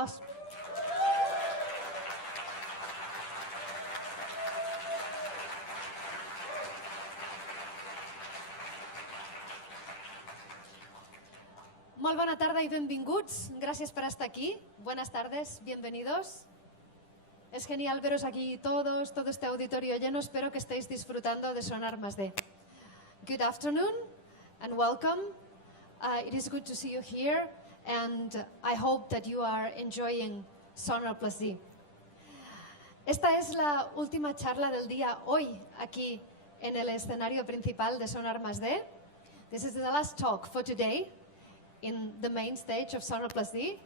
applause. Molt bona tarda i benvinguts. Gràcies per estar aquí. Buenas tardes, bienvenidos. Es genial veros aquí todos, todo este auditorio lleno. Espero que estéis disfrutando de Sónar+D. Good afternoon and welcome. It is good to see you here and I hope that you are enjoying Sónar+D. Esta es la última charla del día hoy aquí en el escenario principal de Sónar+D. This is the last talk for today in the main stage of Sónar+D,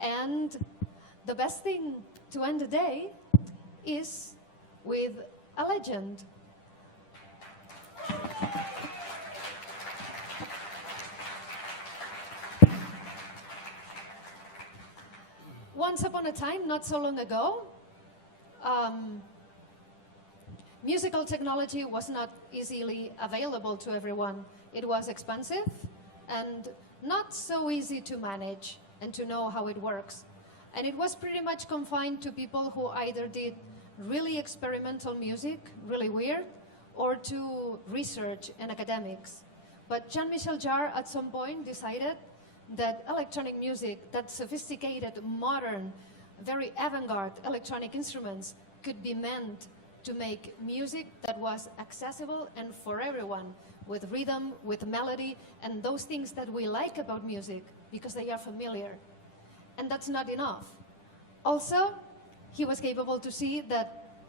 and the best thing to end the day is with a legend. Once upon a time, not so long ago, musical technology was not easily available to everyone. It was expensive and not so easy to manage and to know how it works. And it was pretty much confined to people who either did really experimental music, really weird, or to research and academics. But Jean-Michel Jarre at some point decided that electronic music, that sophisticated, modern, very avant-garde electronic instruments could be meant to make music that was accessible and for everyone, with rhythm, with melody, and those things that we like about music because they are familiar. And that's not enough. Also, he was capable to see that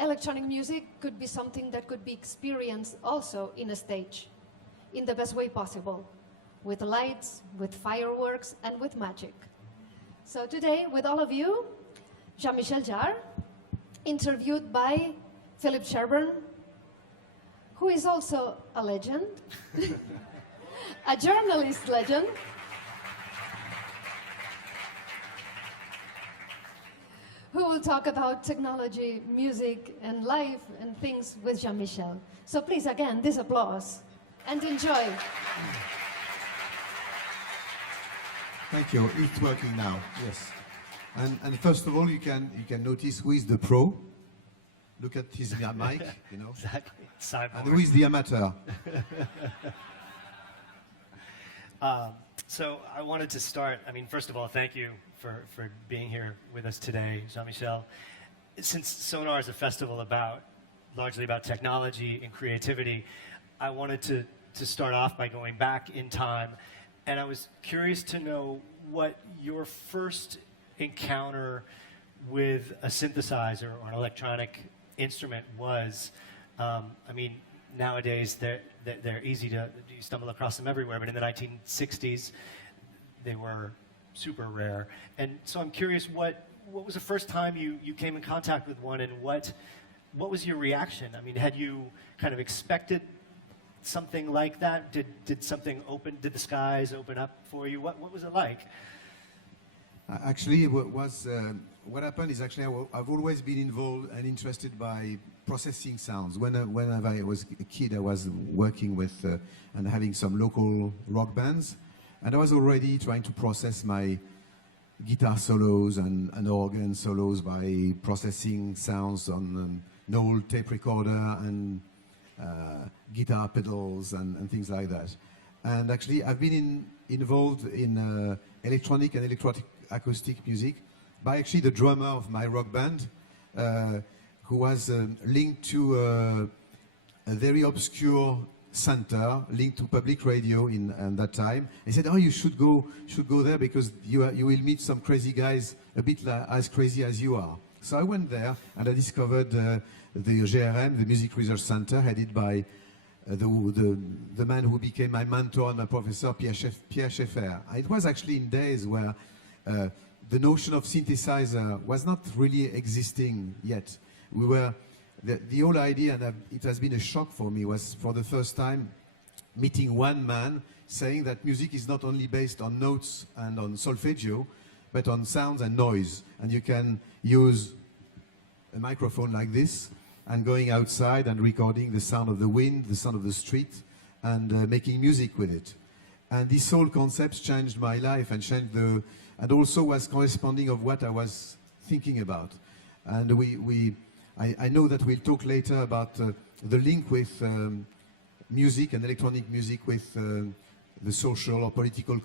electronic music could be something that could be experienced also in a stage, in the best way possible, with lights, with fireworks, and with magic. So today, with all of you, Jean-Michel Jarre, interviewed by Philip Sherburne, who is also a legend, a journalist legend, who will talk about technology, music, and life, and things with Jean-Michel. So please, again, this applause, and enjoy. Thank you. It's working now. Yes. And first of all, you can notice who is the pro. Look at his mic, you know. Exactly. And who is the amateur? So I wanted to start, first of all, thank you for being here with us today, Jean-Michel. Since Sonar is a festival largely about technology and creativity, I wanted to start off by going back in time, and I was curious to know what your first encounter with a synthesizer or an electronic instrument was. Nowadays they're easy you stumble across them everywhere, but in the 1960s they were super rare. And so I'm curious, what was the first time you came in contact with one, and what was your reaction? Had you kind of expected something like that? Did the skies open up for you? What was it like? Actually, what happened is I've always been involved and interested by processing sounds. Whenever I was a kid, I was working with and having some local rock bands, and I was already trying to process my guitar solos and organ solos by processing sounds on an old tape recorder and guitar pedals and things like that. And actually, I've been involved in electronic and acoustic music by actually the drummer of my rock band, who was linked to a very obscure center, linked to public radio in that time. He said, "Oh, you should go there because you will meet some crazy guys, a bit as crazy as you are." So I went there and I discovered the GRM, the Music Research Center, headed by the man who became my mentor and my professor, Pierre Schaeffer. It was actually in days where the notion of synthesizer was not really existing yet. The whole idea, and it has been a shock for me, was for the first time meeting one man saying that music is not only based on notes and on solfeggio, but on sounds and noise. And you can use a microphone like this and going outside and recording the sound of the wind, the sound of the street, and making music with it. And these whole concepts changed my life and changed and also was corresponding of what I was thinking about. And I know that we'll talk later about the link with music and electronic music with the social or political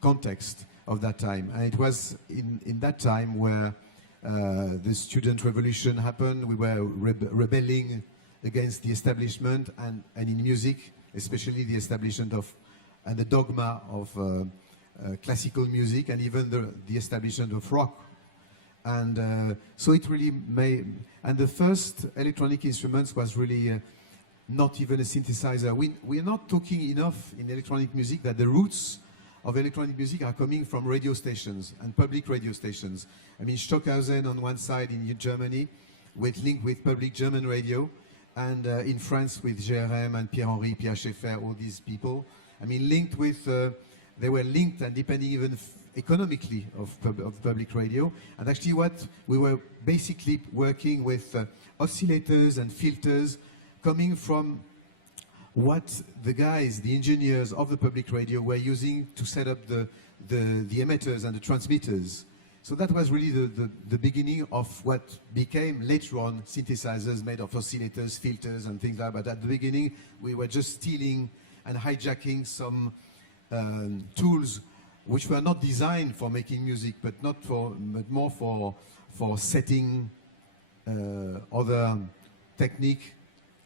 context of that time. And it was in that time where the student revolution happened. We were rebelling against the establishment, and in music, especially the establishment of and the dogma of classical music, and even the establishment of rock. And so it really made, and the first electronic instruments was really not even a synthesizer. We are not talking enough in electronic music that the roots of electronic music are coming from radio stations and public radio stations. I mean, Stockhausen on one side in Germany, with link with public German radio, and in France with GRM and Pierre Schaeffer, all these people. I mean, linked with, they were linked and depending even economically of public radio. And actually what we were basically working with oscillators and filters coming from what the guys, the engineers of the public radio were using to set up the emitters and the transmitters. So that was really the beginning of what became later on synthesizers made of oscillators, filters and things like that. But at the beginning we were just stealing and hijacking some tools which were not designed for making music, but more for setting other technique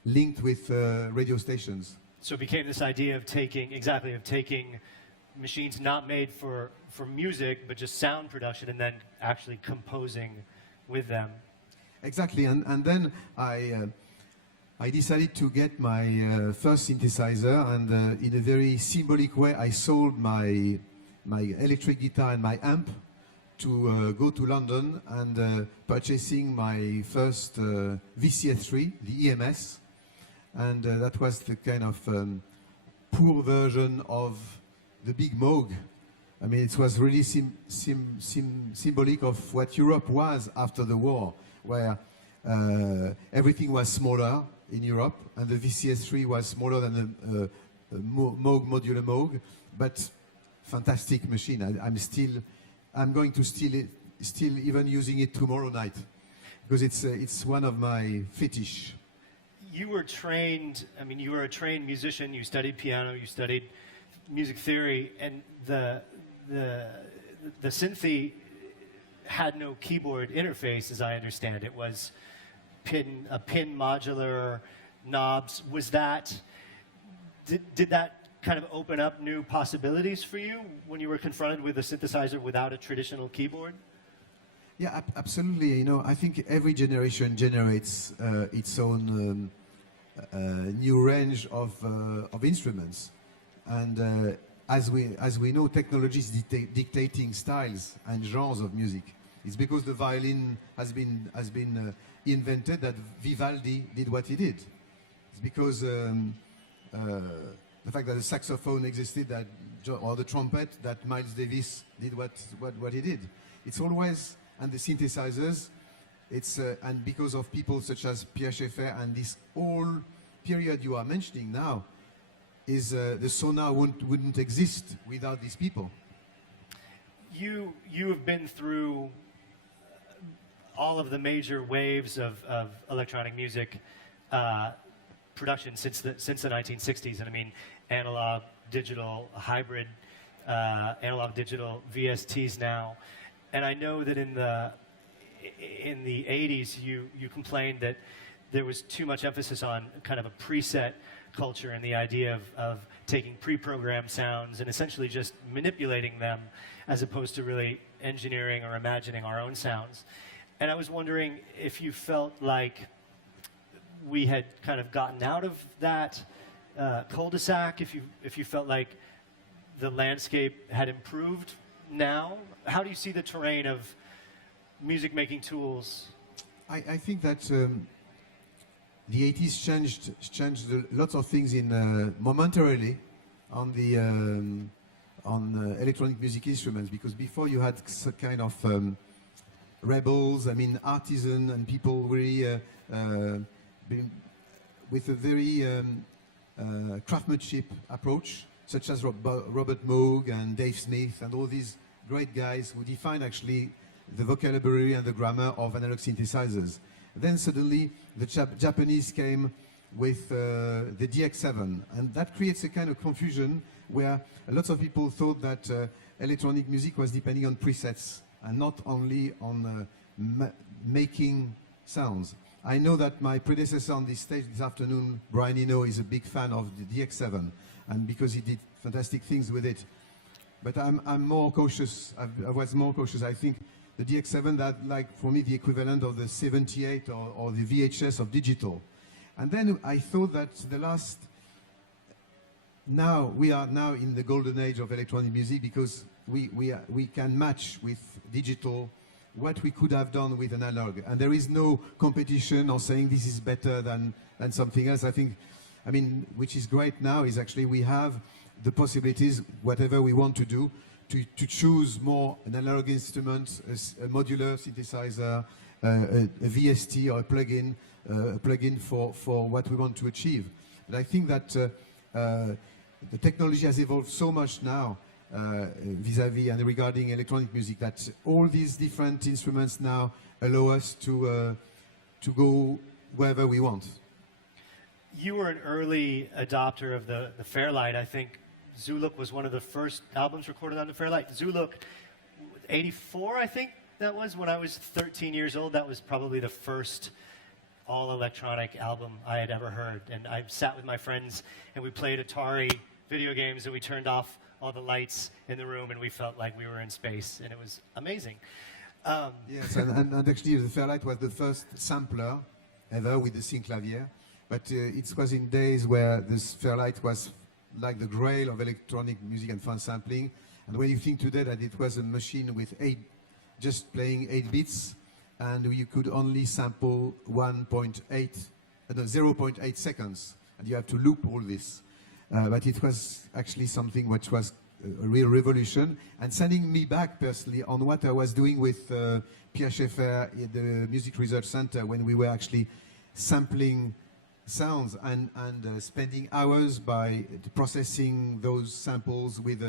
linked with radio stations. So it became this idea of taking machines not made for music, but just sound production, and then actually composing with them. Exactly, and then I decided to get my first synthesizer, and in a very symbolic way, I sold my electric guitar and my amp to go to London and purchasing my first VCS3, the EMS, and that was the kind of poor version of the big Moog. I mean, it was really symbolic of what Europe was after the war, where everything was smaller in Europe, and the VCS3 was smaller than the Moog, modular Moog, but fantastic machine. I'm going to still even using it tomorrow night, because it's one of my fetish. You were trained, I mean, you were a trained musician, you studied piano, you studied music theory, and the synthy had no keyboard interface, as I understand. It was a pin modular knobs. Was that, did that kind of open up new possibilities for you when you were confronted with a synthesizer without a traditional keyboard? Yeah, absolutely. You know, I think every generation generates its own new range of instruments, and as we know, technology is dictating styles and genres of music. It's because the violin has been invented that Vivaldi did what he did. It's because the fact that the saxophone existed, or the trumpet, that Miles Davis did what he did. It's always, and the synthesizers, it's and because of people such as Pierre Schaeffer and this whole period you are mentioning now, is the sonar wouldn't exist without these people. You have been through all of the major waves of electronic music production since the 1960s, and I mean analog, digital, hybrid, analog, digital, VSTs now, and I know that in the 80s you complained that there was too much emphasis on kind of a preset culture and the idea of taking pre-programmed sounds and essentially just manipulating them as opposed to really engineering or imagining our own sounds. And I was wondering if you felt like we had kind of gotten out of that cul-de-sac, if you felt like the landscape had improved now. How do you see the terrain of music-making tools? I think that the 80s changed lots of things momentarily on the electronic music instruments, because before you had some kind of rebels, I mean artisan and people really with a very craftsmanship approach, such as Robert Moog and Dave Smith and all these great guys who defined actually the vocabulary and the grammar of analog synthesizers. Then suddenly the Japanese came with the DX7, and that creates a kind of confusion where lots of people thought that electronic music was depending on presets and not only on making sounds. I know that my predecessor on this stage this afternoon, Brian Eno, is a big fan of the DX7, and because he did fantastic things with it. But I'm more cautious. I was more cautious. I think the DX7, that like for me the equivalent of the 78 or the VHS of digital. And then I thought that we are now in the golden age of electronic music, because we can match with digital what we could have done with analog, and there is no competition or saying this is better than something else. I think, I mean, which is great now is actually we have the possibilities, whatever we want to do, to choose more an analog instrument, a modular synthesizer, a VST or a plugin for what we want to achieve. But I think that the technology has evolved so much now vis-à-vis and regarding electronic music, that all these different instruments now allow us to go wherever we want. You were an early adopter of the Fairlight. I think Zuluk was one of the first albums recorded on the Fairlight. Zuluk, 84, I think that was, when I was 13 years old. That was probably the first all-electronic album I had ever heard. And I sat with my friends and we played Atari video games, and we turned off all the lights in the room, and we felt like we were in space, and it was amazing. Yes, and actually the Fairlight was the first sampler ever with the synclavier, but it was in days where this Fairlight was like the grail of electronic music and fun sampling. And when you think today that it was a machine with just playing 8 bits, and you could only sample 0.8 seconds, and you have to loop all this. But it was actually something which was a real revolution, and sending me back personally on what I was doing with Pierre Schaeffer at the Music Research Center, when we were actually sampling sounds and spending hours by processing those samples with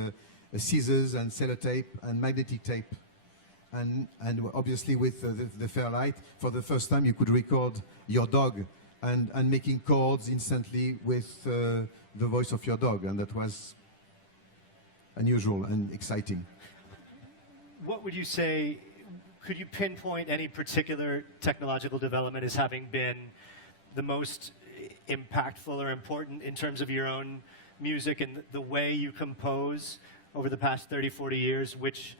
scissors and sellotape and magnetic tape. And obviously with the Fairlight, for the first time you could record your dog and making chords instantly with the voice of your dog, and that was unusual and exciting. What would you say, could you pinpoint any particular technological development as having been the most impactful or important in terms of your own music and the way you compose over the past 30, 40 years? Which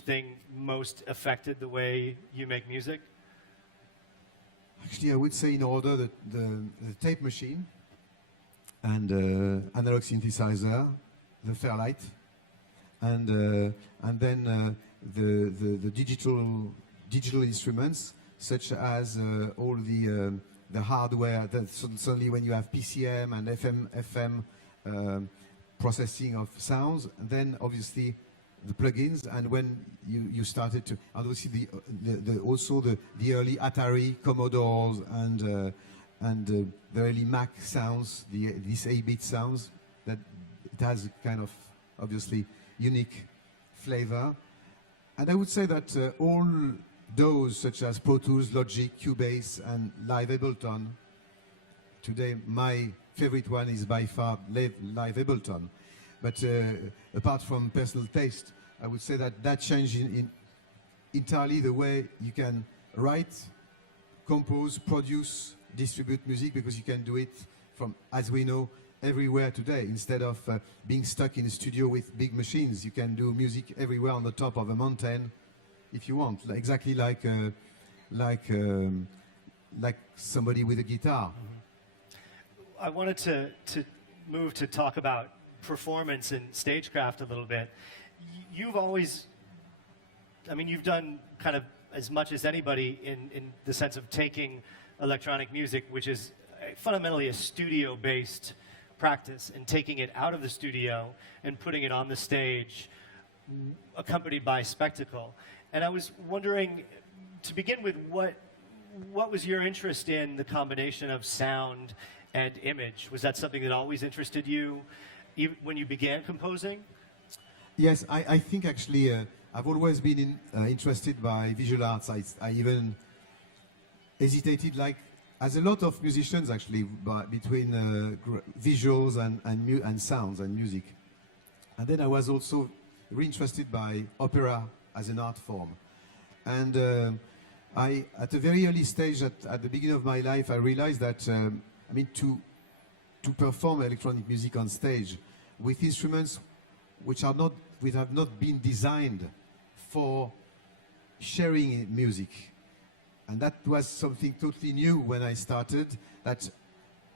thing most affected the way you make music? Actually, I would say in order the tape machine and analog synthesizer, the Fairlight, and then the digital instruments, such as all the hardware. That suddenly, when you have PCM and FM processing of sounds, and then obviously the plugins, and when you started to, and obviously also the early Atari, Commodores, and the early Mac sounds, these 8-bit sounds, that it has kind of obviously unique flavor. And I would say that all those, such as Pro Tools, Logic, Cubase, and Live Ableton, today my favorite one is by far Live Ableton. But apart from personal taste, I would say that changed in entirely the way you can write, compose, produce, distribute music, because you can do it from, as we know, everywhere today. Instead of being stuck in a studio with big machines, you can do music everywhere on the top of a mountain if you want, exactly like somebody with a guitar. I wanted to move to talk about performance and stagecraft a little bit. You've always, I mean, you've done kind of as much as anybody in the sense of taking electronic music, which is fundamentally a studio-based practice, and taking it out of the studio and putting it on the stage, accompanied by spectacle. And I was wondering, to begin with, what was your interest in the combination of sound and image? Was that something that always interested you when you began composing? Yes, I think actually I've always been interested by visual arts. I even hesitated, like as a lot of musicians actually, between visuals and sounds and music. And then I was also really interested by opera as an art form. And at a very early stage, at the beginning of my life, I realized that, to perform electronic music on stage with instruments which have not been designed for sharing music. And that was something totally new when I started, that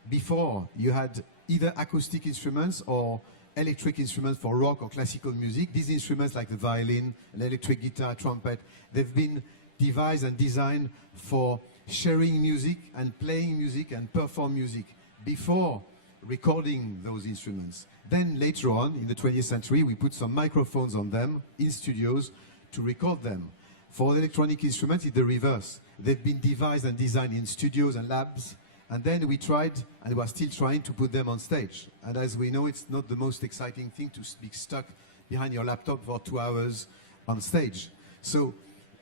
before you had either acoustic instruments or electric instruments for rock or classical music. These instruments like the violin, an electric guitar, trumpet, they've been devised and designed for sharing music and playing music and perform music before recording those instruments. Then later on, in the 20th century, we put some microphones on them in studios to record them. For electronic instruments, it's the reverse. They've been devised and designed in studios and labs, and then we tried, and we are still trying to put them on stage. And as we know, it's not the most exciting thing to be stuck behind your laptop for 2 hours on stage. So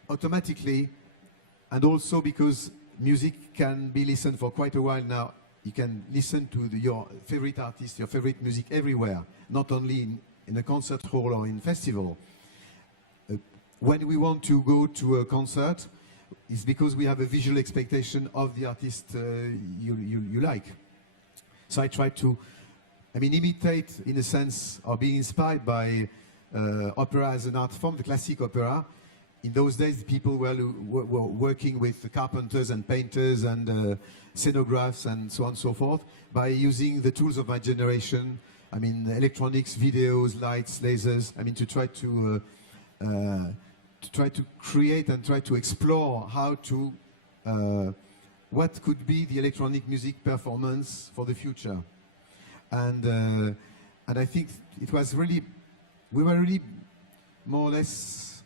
automatically, and also because music can be listened for quite a while now, you can listen to your favorite artist, your favorite music everywhere, not only in a concert hall or in festival. When we want to go to a concert, it's because we have a visual expectation of the artist you like. So I try to, imitate, in a sense, or be inspired by opera as an art form, the classic opera. In those days, people were working with carpenters and painters and scenographs and so on and so forth by using the tools of my generation. Electronics, videos, lights, lasers. To try to create and try to explore how to what could be the electronic music performance for the future. And I think it was really, we were really more or less,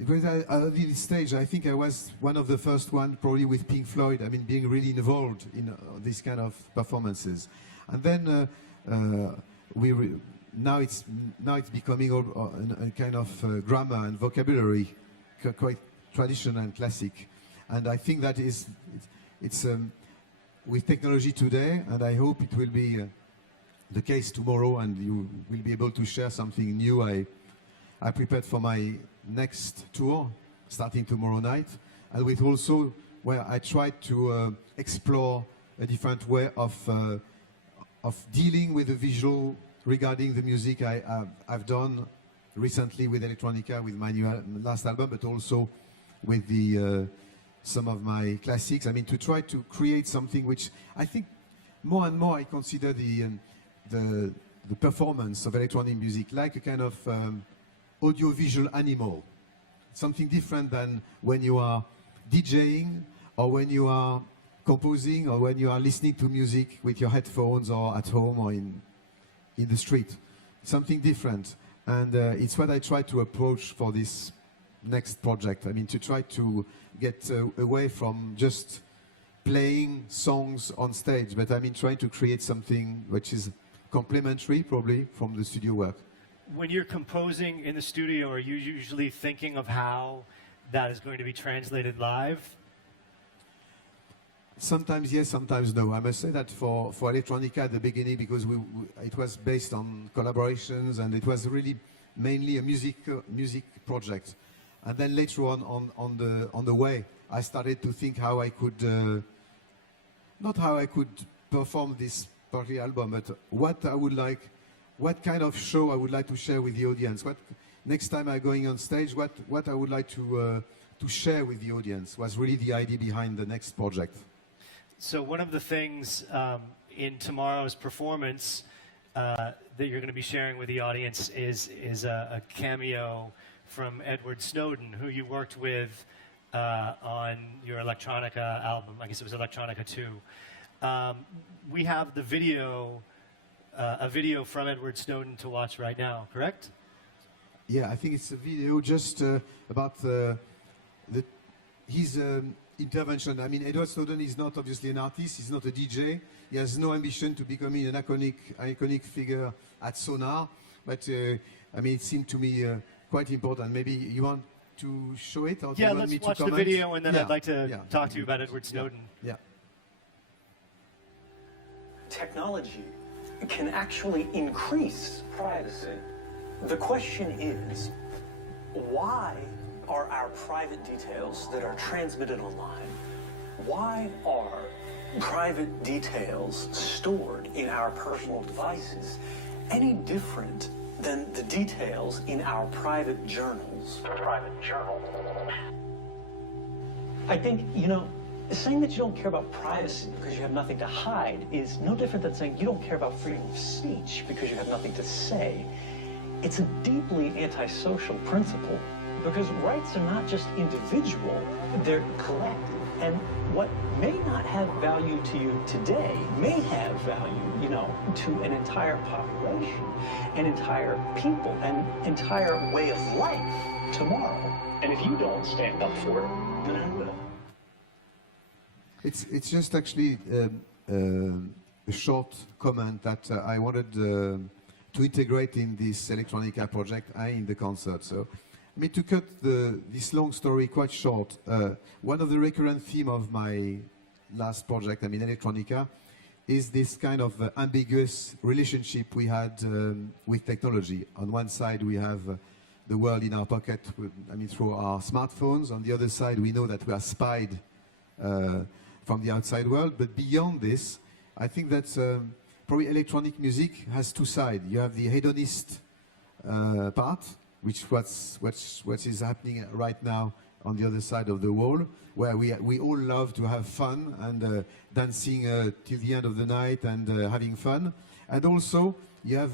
it was at this stage, I think I was one of the first one, probably with Pink Floyd, being really involved in these kind of performances. And then now it's becoming a kind of grammar and vocabulary, quite traditional and classic. And I think that it's with technology today, and I hope it will be the case tomorrow, and you will be able to share something new. I prepared for my next tour, starting tomorrow night, and with also where I tried to explore a different way of dealing with the visual regarding the music I've done recently with electronica, with my last album, but also with some of my classics. To try to create something which I think more and more I consider the performance of electronic music like a kind of audiovisual animal. Something different than when you are DJing or when you are composing or when you are listening to music with your headphones or at home or in the street. Something different. And it's what I try to approach for this next project. To try to get away from just playing songs on stage, but trying to create something which is complementary, probably, from the studio work. When you're composing in the studio, are you usually thinking of how that is going to be translated live? Sometimes yes, sometimes no. I must say that for electronica at the beginning, because it was based on collaborations and it was really mainly a music project. And then later on the way, I started to think how I could, not how I could perform this particular album, but what kind of show I would like to share with the audience. Next time I'm going on stage, what I would like to share with the audience was really the idea behind the next project. So one of the things in tomorrow's performance that you're going to be sharing with the audience is a cameo from Edward Snowden, who you worked with on your electronica album. I guess it was Electronica 2. We have the video, a video from Edward Snowden to watch right now, correct? Yeah, I think it's a video just about his intervention. Edward Snowden is not obviously an artist, he's not a DJ, he has no ambition to becoming an iconic figure at Sonar, but it seemed to me quite important. Maybe you want to show it, or do Yeah, you want me let's to watch the comment? video, and then Yeah, I'd like to yeah. talk to you about Edward Snowden. Yeah. Technology can actually increase privacy. The question is, why are our private details that are transmitted online, why are private details stored in our personal devices any different than the details in our private journals? I think, you know, saying that you don't care about privacy because you have nothing to hide is no different than saying you don't care about freedom of speech because you have nothing to say. It's a deeply antisocial principle because rights are not just individual, they're collective. And what may not have value to you today may have value, you know, to an entire population, an entire people, an entire way of life tomorrow. And if you don't stand up for it, then who will? It's just actually a short comment that I wanted to integrate in this electronica project and in the concert. So, I mean, to cut this long story quite short, one of the recurrent themes of my last project, I mean, electronica, is this kind of ambiguous relationship we had with technology. On one side, we have the world in our pocket, I mean, through our smartphones. On the other side, we know that we are spied from the outside world. But beyond this, I think that probably electronic music has two sides. You have the hedonist part, which what is happening right now on the other side of the wall, where we all love to have fun and dancing till the end of the night and having fun. And also you have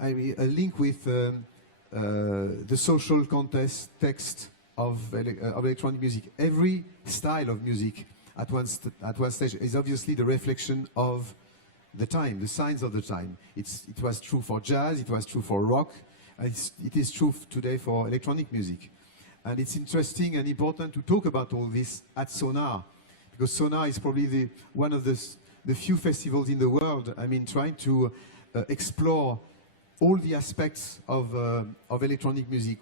a link with the social context of electronic music. Every style of music at one stage is obviously the reflection of the time, the signs of the time. It was true for jazz, it was true for rock, and it is true today for electronic music. And it's interesting and important to talk about all this at Sonar, because Sonar is probably one of the few festivals in the world, I mean, trying to explore all the aspects of electronic music.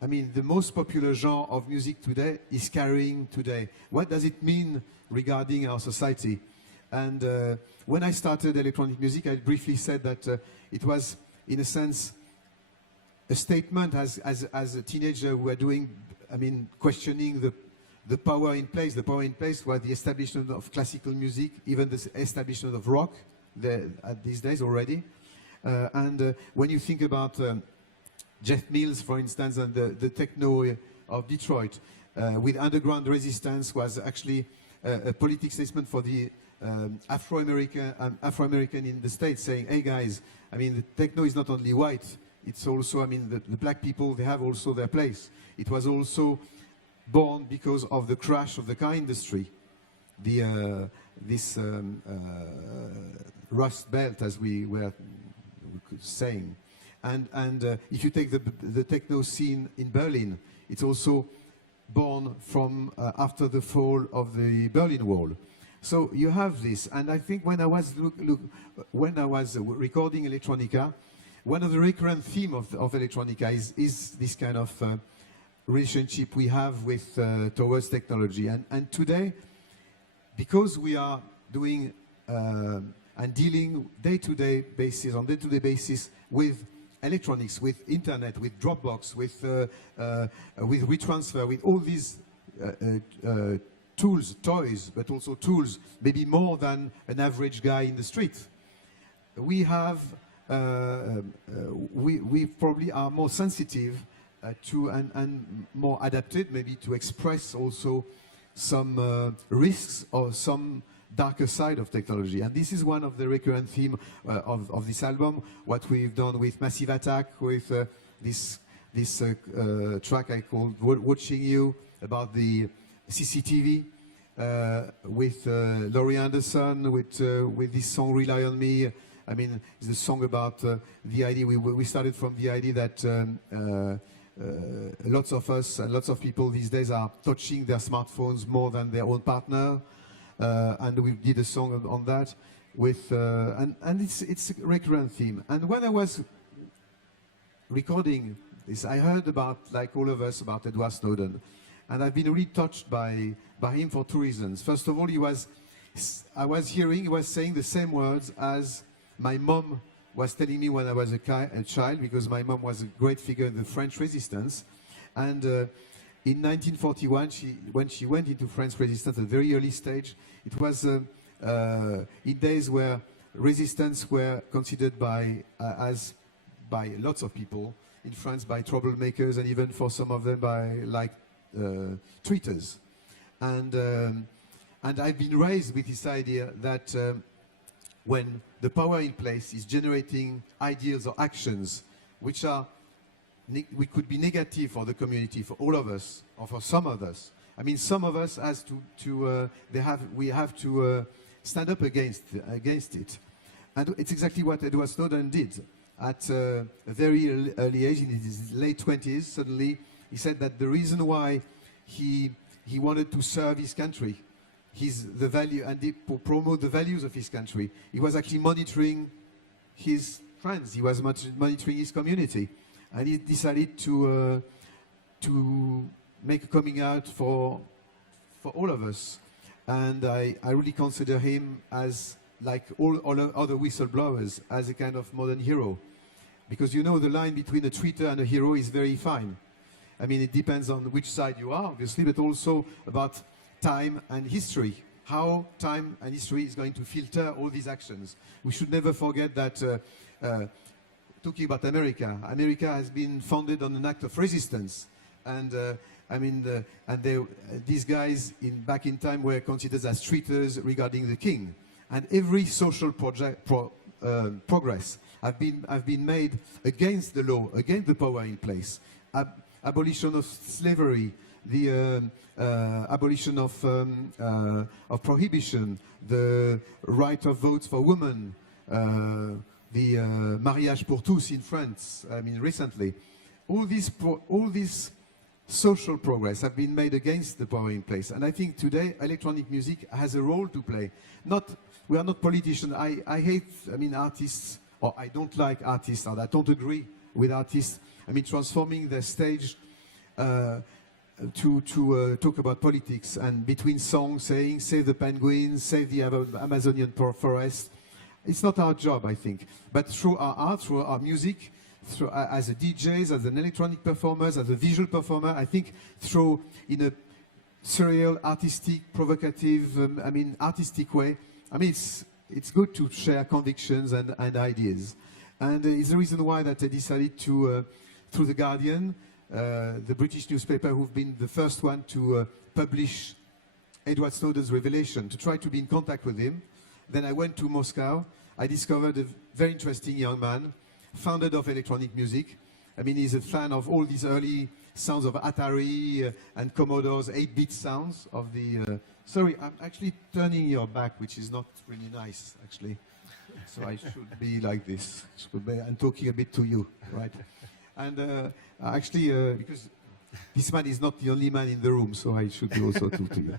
I mean, the most popular genre of music today is carrying today. What does it mean regarding our society? And when I started electronic music, I briefly said that it was, in a sense, a statement as a teenager we were doing, I mean, questioning the power in place. The power in place was the establishment of classical music, even the establishment of rock at these days already. And when you think about Jeff Mills, for instance, and the techno of Detroit, with underground resistance was actually a political statement for the Afro-American in the States, saying, hey guys, I mean, the techno is not only white, it's also, I mean, the black people, they have also their place. It was also born because of the crash of the car industry, this rust belt, as we were saying. And if you take the techno scene in Berlin, it's also born from after the fall of the Berlin Wall. So you have this, and I think when I was recording electronica, one of the recurrent themes of electronica is this kind of relationship we have with towards technology. And today, because we are doing and dealing day-to-day basis with electronics, with internet, with Dropbox, with WeTransfer, with all these tools, toys, but also tools, maybe more than an average guy in the street. We have, we probably are more sensitive to and more adapted, maybe to express also some risks or some darker side of technology. And this is one of the recurrent themes of this album, what we've done with Massive Attack, with this track I called Watching You, about the CCTV, with Laurie Anderson, with this song Rely on Me. I mean, it's a song about the idea, we started from the idea that lots of us and lots of people these days are touching their smartphones more than their own partner. And we did a song on that with, and it's a recurrent theme. And when I was recording this, I heard about, like all of us, about Edward Snowden. And I've been really touched by him for two reasons. First of all, I was hearing, he was saying the same words as my mom was telling me when I was a child, because my mom was a great figure in the French resistance. And in 1941, when she went into French resistance at a very early stage, it was in days where resistance were considered by lots of people in France, by troublemakers, and even for some of them by traitors. And I've been raised with this idea that when the power in place is generating ideals or actions which could be negative for the community, for all of us, or for some of us. I mean, some of us we have to stand up against it. And it's exactly what Edward Snowden did. At a very early age, in his late 20s, suddenly he said that the reason why he wanted to serve his country, the value, and promote the values of his country, he was actually monitoring his friends, he was monitoring his community. And he decided to make a coming out for all of us. And I really consider him as, like all other whistleblowers, as a kind of modern hero. Because you know the line between a traitor and a hero is very fine. I mean, it depends on which side you are, obviously, but also about time and history. How time and history is going to filter all these actions. We should never forget that, talking about America, America has been founded on an act of resistance. And these guys back in time were considered as traitors regarding the king. And every social progress have been made against the law, against the power in place. Abolition of slavery, the abolition of prohibition, the right of votes for women, the mariage pour tous in France, I mean, recently. All these social progress have been made against the power in place. And I think today electronic music has a role to play. We are not politicians. I hate, artists, or I don't like artists, or I don't agree with artists, transforming their stage to talk about politics, and between songs saying, save the penguins, save the Amazonian forest. It's not our job, I think. But through our art, through our music, as a DJs, as an electronic performers, as a visual performer, I think in a surreal, artistic, provocative, artistic way, it's good to share convictions and ideas. And it's the reason why that I decided to, through The Guardian, the British newspaper who've been the first one to publish Edward Snowden's revelation, to try to be in contact with him. Then I went to Moscow. I discovered a very interesting young man, founder of electronic music. He's a fan of all these early sounds of Atari and Commodore's 8-bit sounds of the... sorry, I'm actually turning your back, which is not really nice, actually. So I should be like this. I'm talking a bit to you, right? And because this man is not the only man in the room, so I should be also talk to you.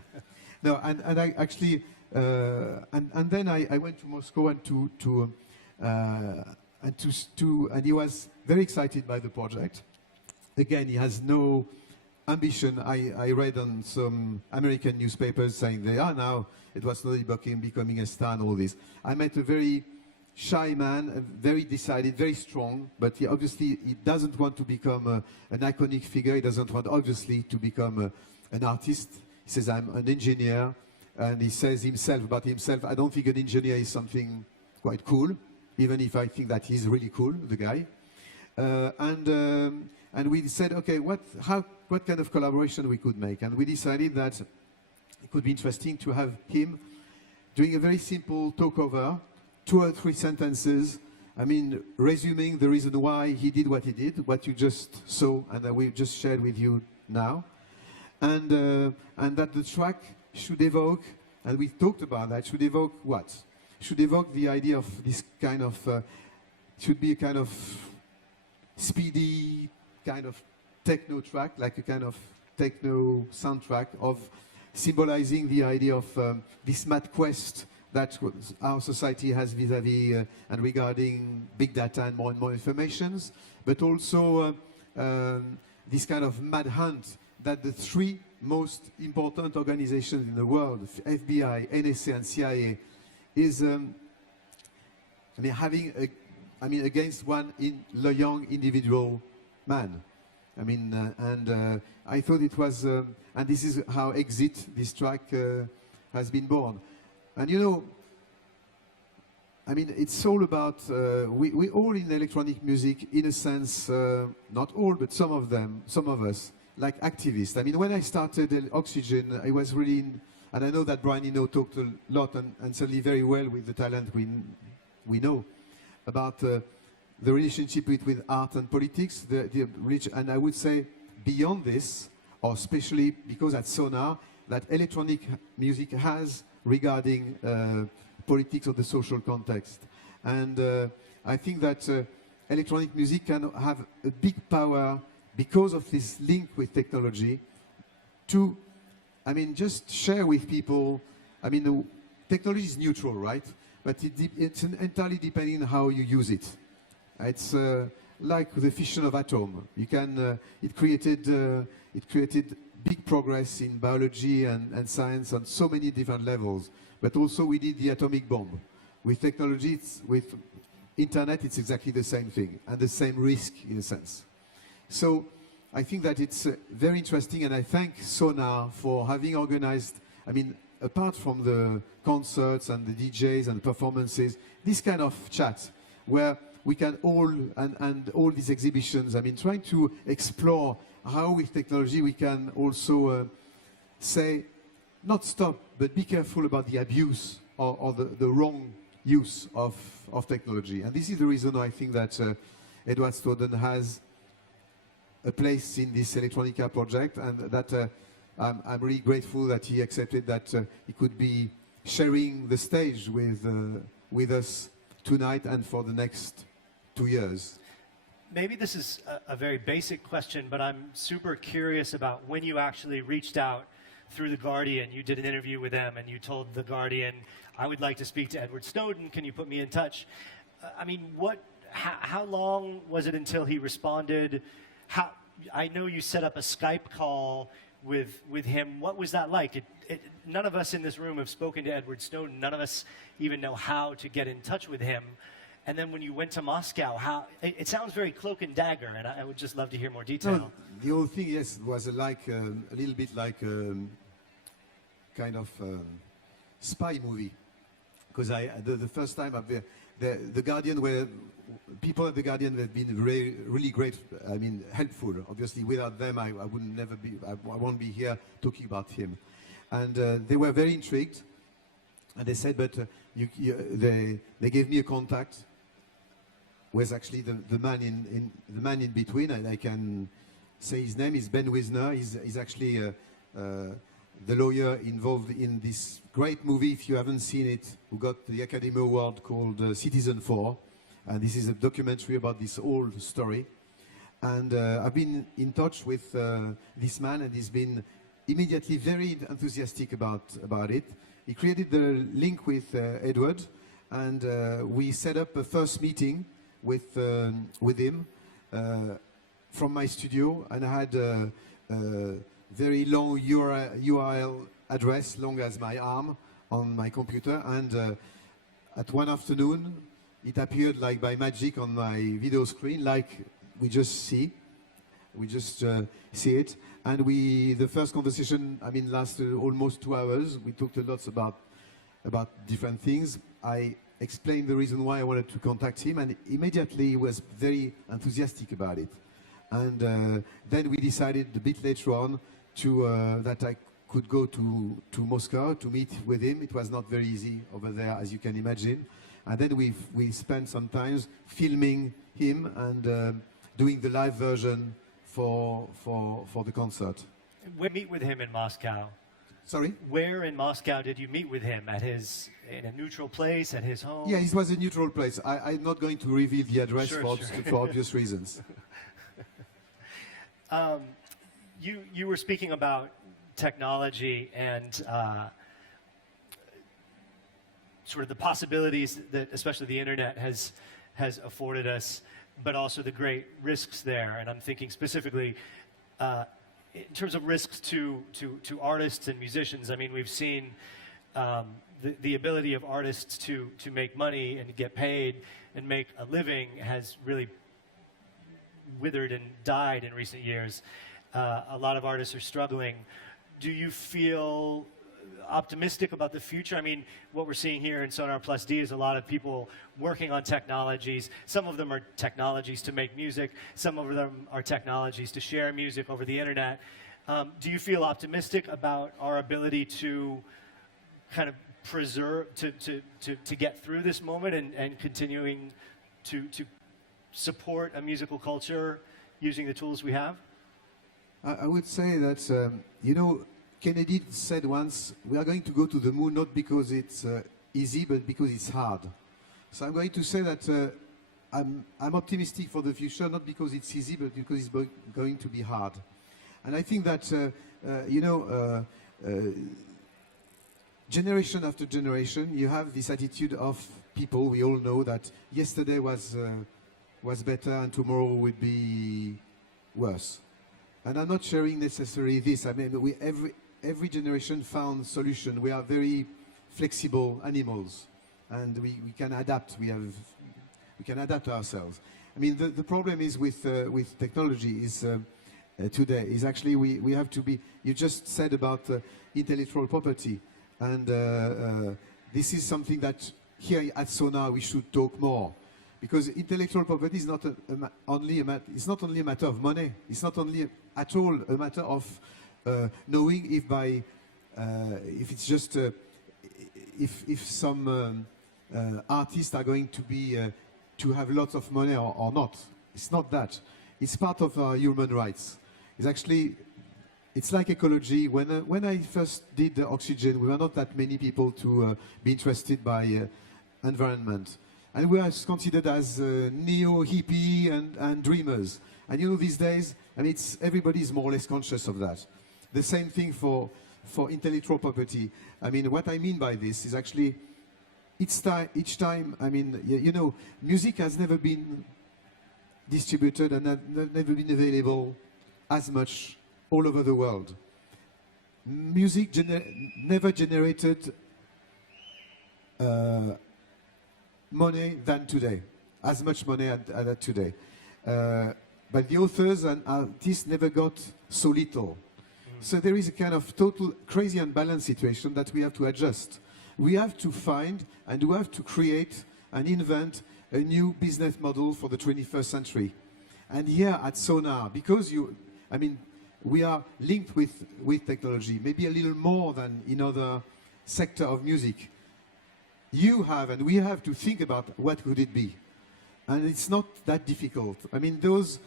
No, and I actually... and then I went to Moscow and he was very excited by the project. Again, he has no ambition. I read on some American newspapers saying they are now, it was not becoming a star and all this. I met a very shy man, very decided, very strong, but he doesn't want to become an iconic figure. He doesn't want, obviously, to become an artist. He says, I'm an engineer. And he says about himself, I don't think an engineer is something quite cool, even if I think that he's really cool, the guy. And we said, okay, what kind of collaboration we could make? And we decided that it could be interesting to have him doing a very simple talk-over, 2 or 3 sentences, resuming the reason why he did what he did, what you just saw and that we just shared with you now. And that the track should evoke, and we talked about that, should evoke what? Should evoke the idea of this kind of, should be a kind of speedy, kind of techno track, like a kind of techno soundtrack of symbolizing the idea of this mad quest our society has vis-à-vis and regarding big data and more informations, but also this kind of mad hunt that the three most important organizations in the world, FBI, NSA, and CIA, is having against one young individual man. I thought it was, and this is how Exit, this track, has been born. And it's all about, we all in electronic music, in a sense, not all, but some of us, like activists. When I started Oxygen, I was really, and I know that Brian Eno talked a lot and certainly very well with the talent we know about the relationship between art and politics, and I would say beyond this, or especially because at Sonar, that electronic music has regarding politics or the social context. And I think that electronic music can have a big power because of this link with technology to, just share with people. Technology is neutral, right? But it's entirely depending on how you use it. It's like the fission of atom. It created big progress in biology and science on so many different levels. But also we did the atomic bomb. With technology, with internet, it's exactly the same thing and the same risk in a sense. So I think that it's very interesting, and I thank Sonar for having organized, apart from the concerts and the DJs and the performances, this kind of chat where we can all, and all these exhibitions, trying to explore how with technology we can also say, not stop, but be careful about the abuse or the wrong use of technology. And this is the reason I think that Edward Snowden has a place in this Electronica project, and that I'm really grateful that he accepted that he could be sharing the stage with us tonight and for the next 2 years. Maybe this is a very basic question, but I'm super curious about when you actually reached out through The Guardian. You did an interview with them and you told The Guardian, I would like to speak to Edward Snowden, can you put me in touch? How long was it until he responded? I know you set up a Skype call with him. What was that like? None of us in this room have spoken to Edward Snowden. None of us even know how to get in touch with him. And then when you went to Moscow, it sounds very cloak and dagger, and I would just love to hear more detail. No, the whole thing, yes, was a little bit like a kind of spy movie. Because the first time the Guardian people at the Guardian have been really great, helpful. Obviously, without them, I won't be here talking about him. And they were very intrigued, and they said, but they gave me a contact. Was actually the man in between, and I can say his name is Ben Wisner. He's actually the lawyer involved in this great movie, if you haven't seen it, who got the Academy Award called Citizen 4. And this is a documentary about this old story. And I've been in touch with this man, and he's been immediately very enthusiastic about it. He created the link with Edward, and we set up a first meeting with him from my studio, and I had a very long URL address, long as my arm, on my computer. And at one afternoon, it appeared like by magic on my video screen, like we just see. We just see it. And the first conversation, lasted almost 2 hours. We talked a lot about different things. I explained the reason why I wanted to contact him, and immediately he was very enthusiastic about it. And then we decided a bit later on that I could go to Moscow to meet with him. It was not very easy over there, as you can imagine. And then we spent some time filming him and doing the live version for the concert. Where did you meet with him in Moscow? Sorry? Where in Moscow did you meet with him? In a neutral place, at his home? Yeah, it was a neutral place. I'm not going to reveal the address for obvious reasons. You were speaking about technology and sort of the possibilities that especially the internet has afforded us, but also the great risks there. And I'm thinking specifically in terms of risks to artists and musicians. I mean, we've seen the ability of artists to make money and get paid and make a living has really withered and died in recent years. A lot of artists are struggling. Do you feel optimistic about the future? I mean, what we're seeing here in Sónar+D is a lot of people working on technologies. Some of them are technologies to make music. Some of them are technologies to share music over the internet. Do you feel optimistic about our ability to kind of preserve, to get through this moment and continuing to support a musical culture using the tools we have? I would say that, you know, Kennedy said once, we are going to go to the moon not because it's easy, but because it's hard. So I'm going to say that I'm optimistic for the future, not because it's easy, but because it's going to be hard. And I think that, you know, generation after generation, you have this attitude of people, we all know that yesterday was better and tomorrow would be worse. And I'm not sharing necessarily this. I mean, every generation found solution. We are very flexible animals, and we can adapt. We can adapt ourselves. I mean, the problem is with technology is today is actually we have to be. You just said about intellectual property, and this is something that here at Sonar we should talk more. Because intellectual property is not only a matter of money. It's not only at all a matter of knowing if it's just if some artists are going to be to have lots of money or not. It's not that. It's part of our human rights. It's actually like ecology. When I first did the oxygen, we were not that many people to be interested by environment. And we are considered as neo-hippie and dreamers. And you know, these days, I mean, everybody is more or less conscious of that. The same thing for intellectual property. I mean, what I mean by this is actually, each time, I mean, you know, music has never been distributed and never been available as much all over the world. Music never generated money than today, as much money as today. But the authors and artists never got so little. So there is a kind of total crazy unbalanced situation that we have to adjust. We have to find and we have to create and invent a new business model for the 21st century. And here at Sonar, because I mean, we are linked with technology, maybe a little more than in other sector of music. You have and we have to think about what could it be. And it's not that difficult. I mean, those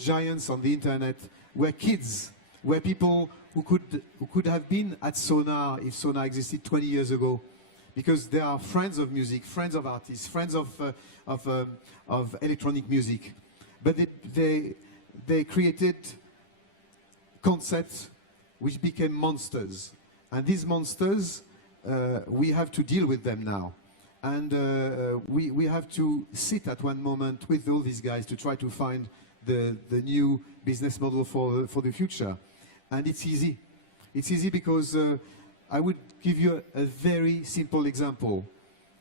giants on the internet were kids, were people who could have been at Sonar if Sonar existed 20 years ago. Because they are friends of music, friends of artists, friends of electronic music. But they created concepts which became monsters. And these monsters, we have to deal with them now. And we have to sit at one moment with all these guys to try to find the new business model for the future. And it's easy. It's easy because I would give you a very simple example.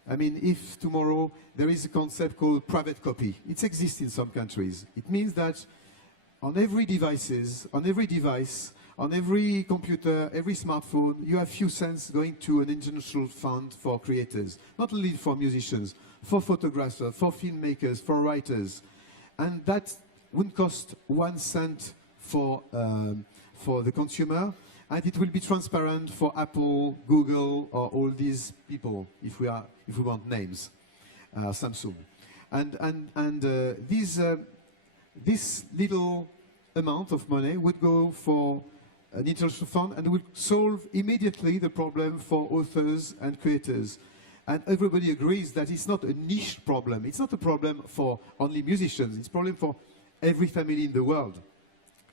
I mean, if tomorrow there is a concept called private copy, it exists in some countries. It means that on every device, on every computer, every smartphone, you have few cents going to an international fund for creators, not only for musicians, for photographers, for filmmakers, for writers. And that wouldn't cost 1 cent for the consumer, and it will be transparent for Apple, Google, or all these people, if we want names, Samsung. And this little amount of money would go for an international fund and would solve immediately the problem for authors and creators. And everybody agrees that it's not a niche problem. It's not a problem for only musicians. It's a problem for every family in the world.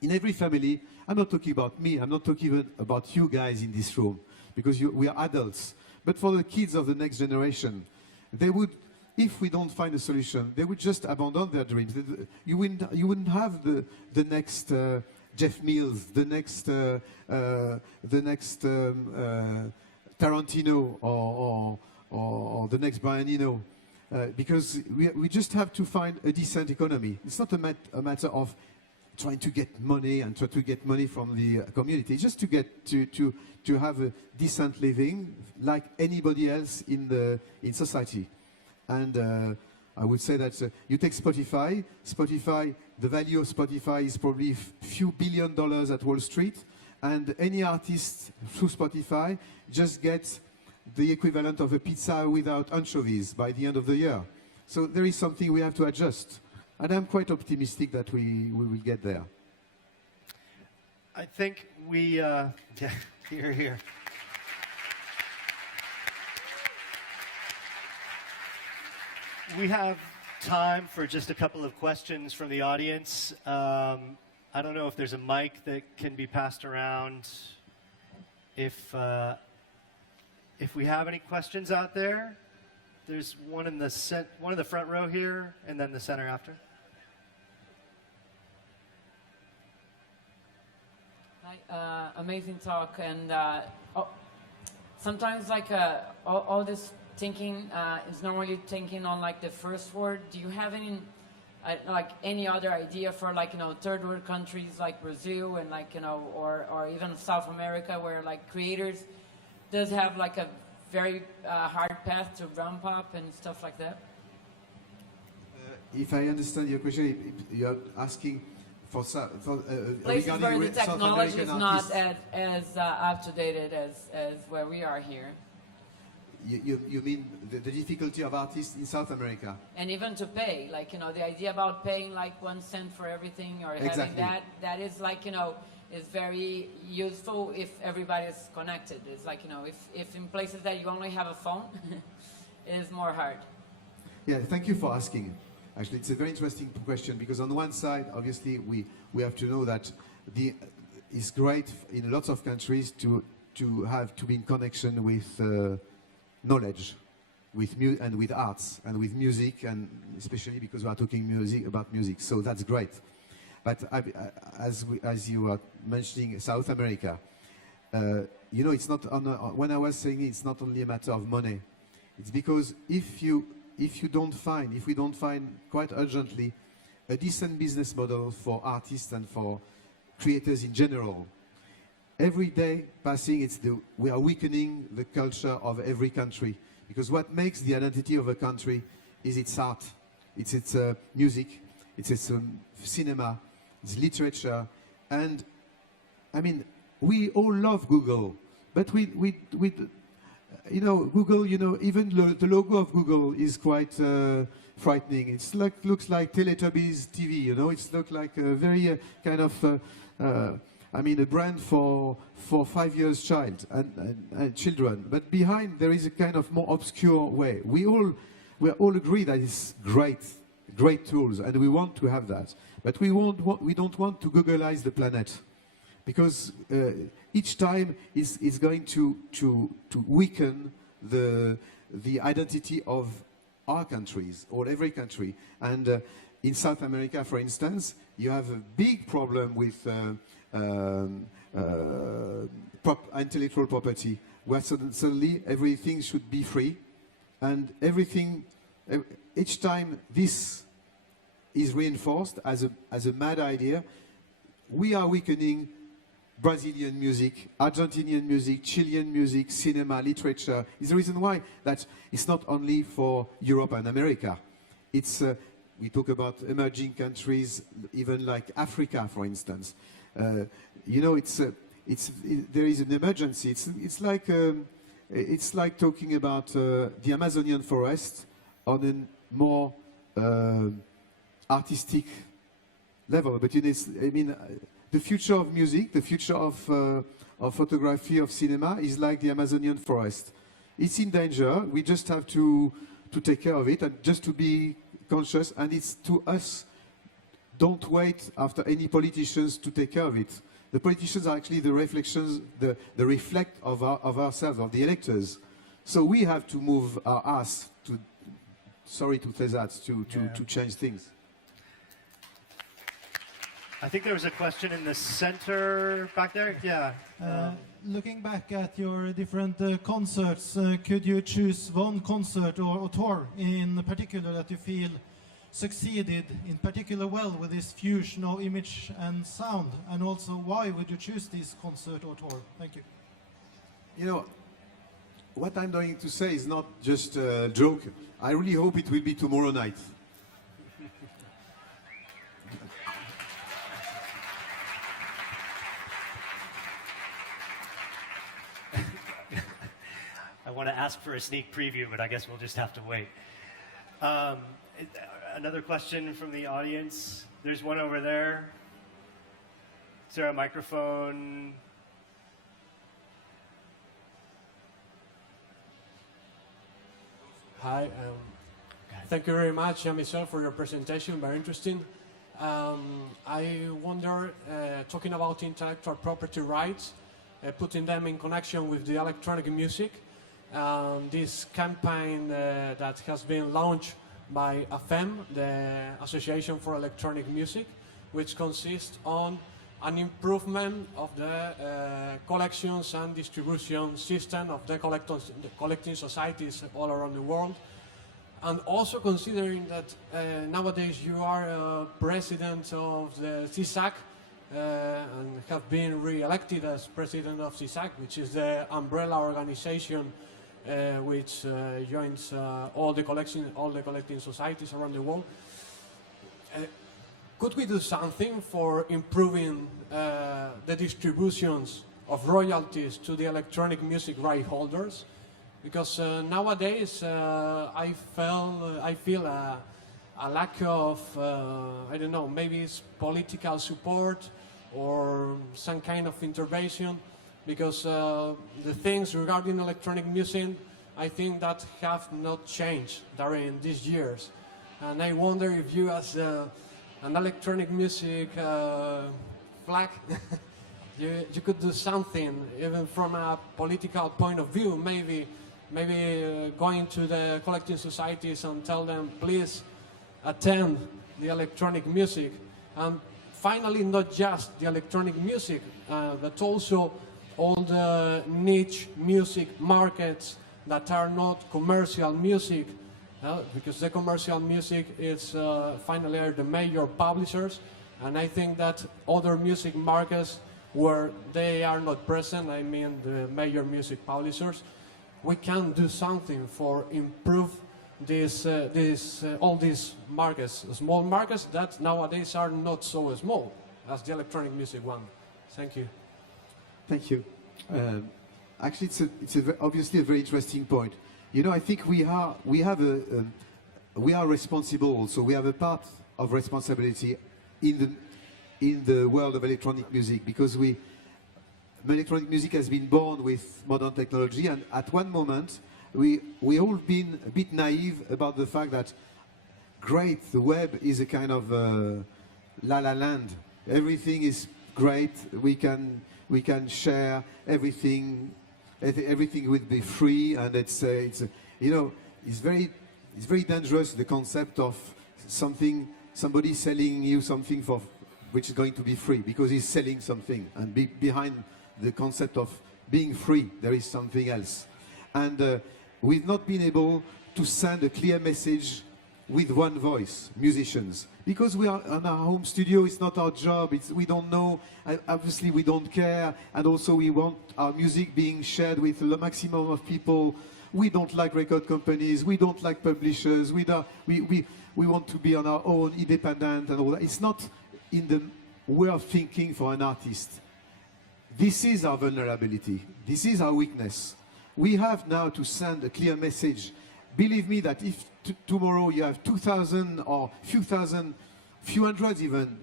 In every family, I'm not talking about me, I'm not talking even about you guys in this room, because we are adults. but for the kids of the next generation. They would, if we don't find a solution, they would just abandon their dreams. You wouldn't have the next Jeff Mills, the next Tarantino, or the next Brian Eno, because we just have to find a decent economy. It's not a matter of trying to get money and try to get money from the community. It's just to get to have a decent living like anybody else in society. And I would say that you take Spotify. The value of Spotify is probably a few $1 billion at Wall Street, and any artist through Spotify just gets the equivalent of a pizza without anchovies by the end of the year. So there is something we have to adjust. And I'm quite optimistic that we will get there. I think we, yeah, here. We have time for just a couple of questions from the audience. I don't know if there's a mic that can be passed around. If we have any questions out there, there's one in the front row here, and then the center after. Hi, amazing talk, and sometimes like all this thinking is not really thinking on like the first word. Do you have any like any other idea for like third world countries like Brazil and like or even South America where like creators does have like a very hard path to ramp up and stuff like that? If I understand your question, you're asking for places where the technology is not artists. as up to date as where we are here. You mean the difficulty of artists in South America? And even to pay, like, the idea about paying like 1 cent for everything or Exactly. having that is like, is very useful if everybody is connected. It's like, if in places that you only have a phone, it is more hard. Yeah, thank you for asking. Actually, it's a very interesting question because on one side, obviously, we have to know that it's great in lots of countries to be in connection with knowledge, and with arts and with music, and especially because we are talking about music. So that's great. But as you are mentioning South America, it's not when I was saying it's not only a matter of money. It's because if we don't find quite urgently a decent business model for artists and for creators in general, every day passing, we are weakening the culture of every country. Because what makes the identity of a country is its art, it's its music, it's its cinema, its literature. And I mean, we all love Google, but Google, even the logo of Google is quite frightening. It's looks like Teletubbies TV, It's looked like a very kind of a brand for 5 years child and children. But behind there is a kind of more obscure way. We all agree that it's great tools, and we want to have that. But we don't want to Googleize the planet, because each time is going to weaken the identity of our countries or every country. And in South America, for instance, you have a big problem with intellectual property, where suddenly everything should be free, and each time this is reinforced as a mad idea, we are weakening Brazilian music, Argentinian music, Chilean music, cinema, literature. It's the reason why that it's not only for Europe and America. It's we talk about emerging countries, even like Africa, for instance. There is an emergency. It's like talking about the Amazonian forest on a more artistic level. But the future of music, the future of photography, of cinema is like the Amazonian forest. It's in danger. We just have to take care of it and just to be conscious. And it's to us. Don't wait after any politicians to take care of it. The politicians are actually the reflections, the reflect of ourselves, of the electors. So we have to move our ass to, sorry to say that, to change things. I think there was a question in the center back there. Yeah. Looking back at your different concerts, could you choose one concert or tour in particular that you feel succeeded in particular well with this fusion of image and sound? And also, why would you choose this concert or tour? Thank you. You know, what I'm going to say is not just a joke. I really hope it will be tomorrow night. I want to ask for a sneak preview, but I guess we'll just have to wait. Another question from the audience. There's one over there. Is there a microphone? Hi, thank you very much, Jean-Michel, for your presentation, very interesting. I wonder, talking about intellectual property rights, putting them in connection with the electronic music, this campaign that has been launched by AFEM, the Association for Electronic Music, which consists on an improvement of the collections and distribution system of the collecting societies all around the world. And also considering that nowadays you are president of the CISAC and have been re-elected as president of CISAC, which is the umbrella organization which joins all the collecting societies around the world. Could we do something for improving the distributions of royalties to the electronic music right holders? Because nowadays I feel a lack of, I don't know, maybe it's political support or some kind of intervention, because the things regarding electronic music, I think that have not changed during these years. And I wonder if you as an electronic music flag, you could do something, even from a political point of view, maybe going to the collecting societies and tell them, please attend the electronic music. And finally, not just the electronic music, but also all the niche music markets that are not commercial music, because the commercial music is finally are the major publishers, and I think that other music markets where they are not present, I mean the major music publishers, we can do something for improve all these markets, small markets that nowadays are not so small as the electronic music one. Thank you. Thank you. Actually, it's obviously a very interesting point. You know, I think we are responsible also. We have a part of responsibility in the world of electronic music, because electronic music has been born with modern technology, and at one moment we all been a bit naive about the fact that great, the web is a kind of la la land. Everything is great. We can share everything. Everything will be free, and it's very dangerous, the concept of somebody selling you something which is going to be free, because he's selling something, and behind the concept of being free there is something else. And we've not been able to send a clear message with one voice, musicians, because we are on our home studio. It's not our job. We don't know. Obviously, we don't care, and also we want our music being shared with the maximum of people. We don't like record companies. We don't like publishers. We want to be on our own, independent, and all that. It's not in the way of thinking for an artist. This is our vulnerability. This is our weakness. We have now to send a clear message. Believe me that if tomorrow you have 2,000 or few hundred even,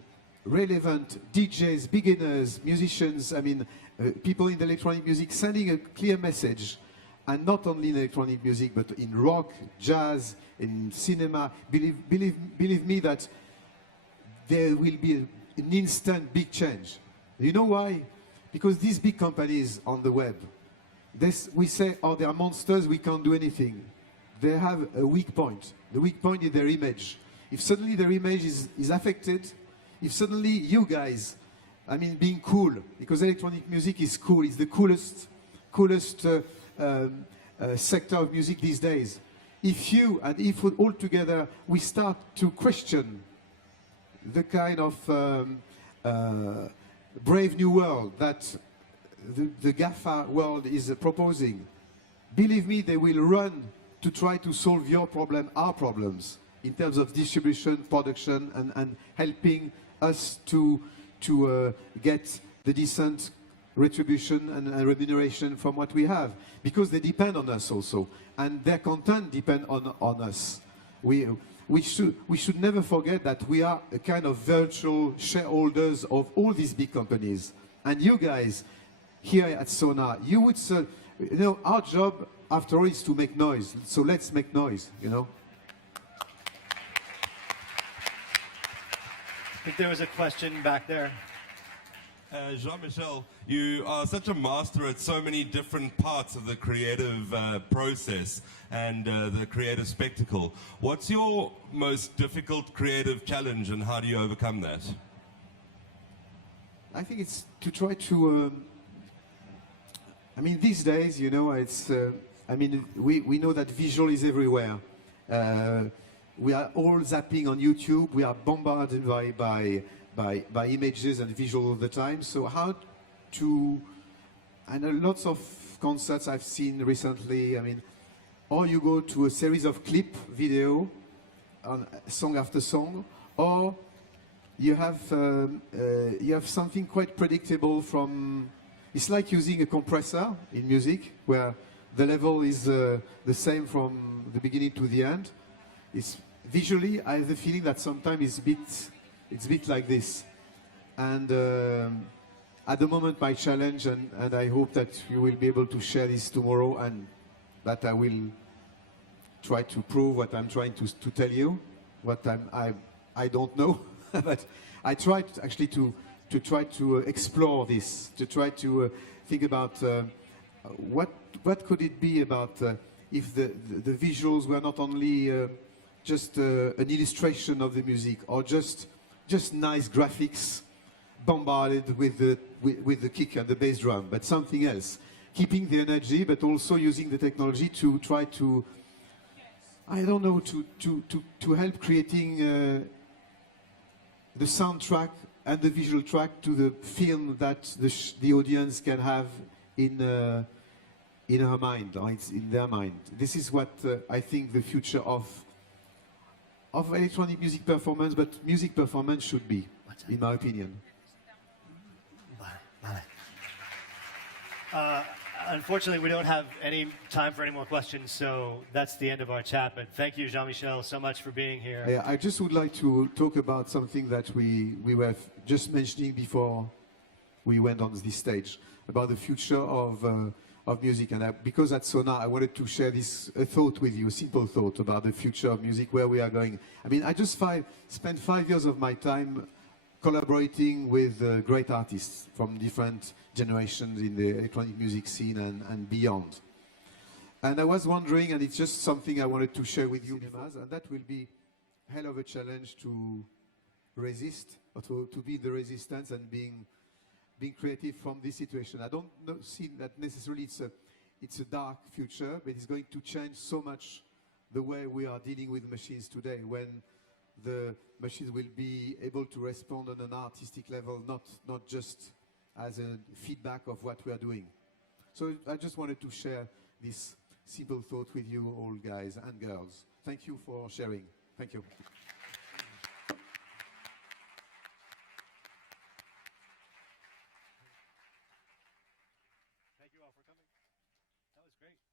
relevant DJs, beginners, musicians, people in the electronic music sending a clear message, and not only in electronic music, but in rock, jazz, in cinema, believe me that there will be an instant big change. You know why? Because these big companies on the web, we say, oh, they are monsters, we can't do anything. They have a weak point. The weak point is their image. If suddenly their image is affected, if suddenly you guys, I mean, being cool, because electronic music is cool, it's the coolest sector of music these days. If you and if all together we start to question the kind of brave new world that the GAFA world is proposing, believe me, they will run to try to solve your problem, our problems, in terms of distribution, production, and helping us to get the decent retribution and remuneration from what we have, because they depend on us also, and their content depend on us. We should never forget that we are a kind of virtual shareholders of all these big companies, and you guys here at Sonar, you would, you know, our job after all is to make noise, so let's make noise, you know. I think there was a question back there. Jean-Michel, you are such a master at so many different parts of the creative process and the creative spectacle. What's your most difficult creative challenge and how do you overcome that? I think it's to try to, I mean, these days, you know, it's, I mean, we know that visual is everywhere. We are all zapping on YouTube. We are bombarded by images and visual all the time. So how to, and lots of concerts I've seen recently, I mean, or you go to a series of clip video on song after song, or you have something quite predictable from, it's like using a compressor in music where the level is the same from the beginning to the end. It's visually, I have the feeling that sometimes it's a bit like this. And at the moment, my challenge, and I hope that you will be able to share this tomorrow, and that I will try to prove what I'm trying to tell you, what I don't know, but I tried actually to try to explore this, to try to think about what could it be about if the visuals were not only just an illustration of the music, or just nice graphics bombarded with the kick and the bass drum, but something else, keeping the energy, but also using the technology to try to, I don't know, to help creating the soundtrack and the visual track to the film that the audience can have in her mind, or in their mind. This is what I think the future of electronic music performance, but music performance should be, in my opinion. Unfortunately, we don't have any time for any more questions, so that's the end of our chat. But thank you, Jean-Michel, so much for being here. I just would like to talk about something that we were just mentioning before we went on this stage, about the future of music. And because at Sonar, I wanted to share this thought with you, a simple thought about the future of music, where we are going. I mean, I just spent 5 years of my time collaborating with great artists from different generations in the electronic music scene and beyond. And I was wondering, and it's just something I wanted to share with you, and that will be a hell of a challenge to resist, or to be the resistance and being creative from this situation. I don't see that necessarily it's a dark future, but it's going to change so much the way we are dealing with machines today, when the machines will be able to respond on an artistic level, not just as a feedback of what we are doing. So I just wanted to share this simple thought with you all, guys and girls. Thank you for sharing. Thank you. Thank you all for coming. That was great.